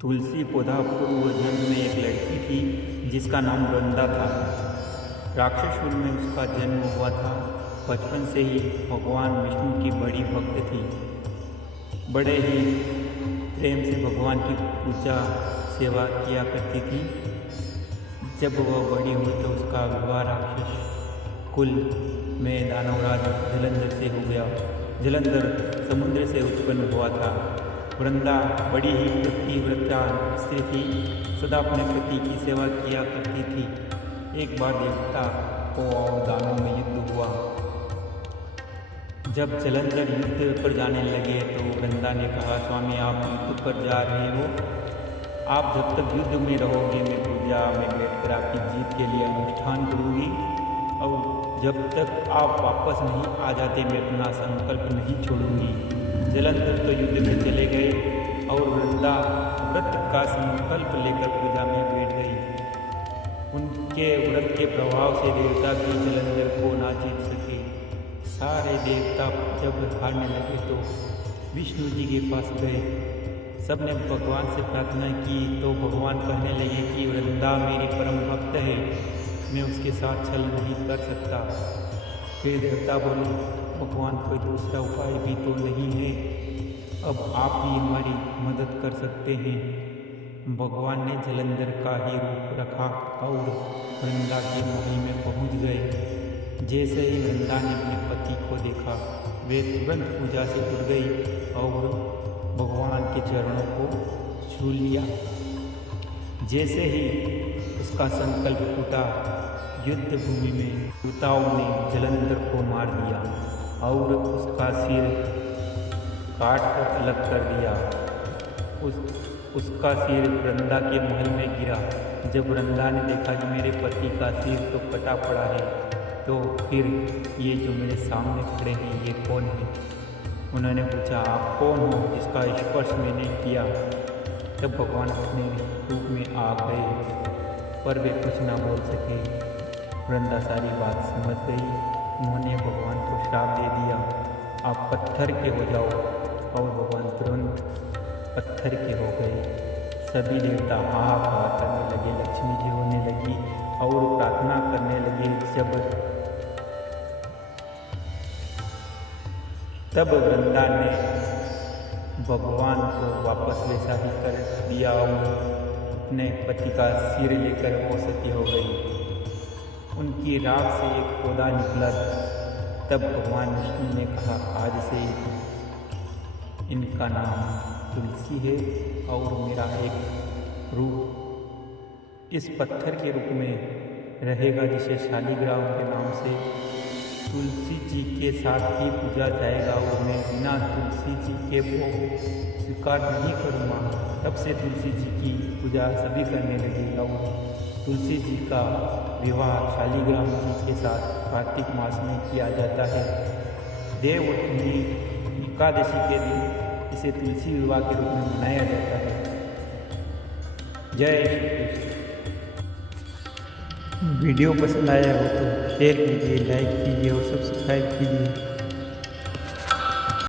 तुलसी पौधा पूर्व जन्म में एक लड़की थी जिसका नाम वृंदा था। राक्षस कुल में उसका जन्म हुआ था। बचपन से ही भगवान विष्णु की बड़ी भक्त थी। बड़े ही प्रेम से भगवान की पूजा सेवा किया करती थी। जब वह बड़ी हुई तो उसका विवाह राक्षस कुल में दानवराज जलंधर से हो गया। जलंधर समुद्र से उत्पन्न हुआ था। वृंदा बड़ी ही पतिव्रता स्त्री थी, सदा अपने पति की सेवा किया करती थी। एक बार देवता को और दानों में युद्ध हुआ। जब जलंधर युद्ध पर जाने लगे तो वृंदा ने कहा, स्वामी आप युद्ध पर जा रहे हो, आप जब तक युद्ध में रहोगे मैं पूजा में बैठकर आपकी जीत के लिए अनुष्ठान करूँगी, और जब तक आप वापस नहीं आ जाते मैं अपना संकल्प नहीं छोड़ूंगी। जलंधर तो युद्ध में चले गए और वृंदा व्रत का संकल्प लेकर पूजा में बैठ गई। उनके व्रत के प्रभाव से देवता भी जलंधर को ना जीत सके। सारे देवता जब हारने लगे तो विष्णु जी के पास गए। सबने भगवान से प्रार्थना की तो भगवान कहने लगे कि वृंदा मेरी परम भक्त है, मैं उसके साथ छल नहीं कर सकता। फिर देवता बोले, भगवान कोई दूसरा उपाय भी तो नहीं है, अब आप ही हमारी मदद कर सकते हैं। भगवान ने जलंधर का ही रूप रखा और वृंदा के महल में पहुंच गए। जैसे ही वृंदा ने अपने पति को देखा वे तुरंत पूजा से उठ गई और भगवान के चरणों को छू लिया। जैसे ही उसका संकल्प टूटा, युद्ध भूमि में दूताओं ने जलंधर को मार दिया और उसका सिर काट कर अलग कर दिया। उसका सिर वृंदा के महल में गिरा। जब वृंदा ने देखा कि मेरे पति का सिर तो कटा पड़ा है, तो फिर ये जो मेरे सामने खड़े हैं ये कौन है? उन्होंने पूछा, आप कौन हो जिसका स्पर्श मैंने किया? तब भगवान अपने रूप में आ गए, पर वे कुछ ना बोल सके। वृंदा सारी बात समझ गई। उन्होंने भगवान को श्राप दे दिया, आप पत्थर के हो जाओ, और भगवान तुरंत पत्थर के हो गए। सभी देवता हाहाकार करने लगे, लक्ष्मी जी होने लगी और प्रार्थना करने लगे। तब वृंदा ने भगवान को वापस वैसा ही कर दिया और अपने पति का सिर लेकर वो सती हो गई। उनकी राख से एक पौधा निकला। तब भगवान विष्णु ने कहा, आज से इनका नाम तुलसी है और मेरा एक रूप इस पत्थर के रूप में रहेगा, जिसे शालिग्राम के नाम से तुलसी जी के साथ ही पूजा जाएगा और मैं बिना तुलसी जी के वो स्वीकार नहीं करूँगा। तब से तुलसी जी की पूजा सभी करने लगेगा। तुलसी जी का विवाह शालिग्राम जी के साथ कार्तिक मास में किया जाता है। देवउठनी एकादशी के दिन इसे तुलसी विवाह के रूप में मनाया जाता है। जय श्री कृष्ण। वीडियो पसंद आया हो तो शेयर कीजिए, लाइक कीजिए और सब्सक्राइब कीजिए।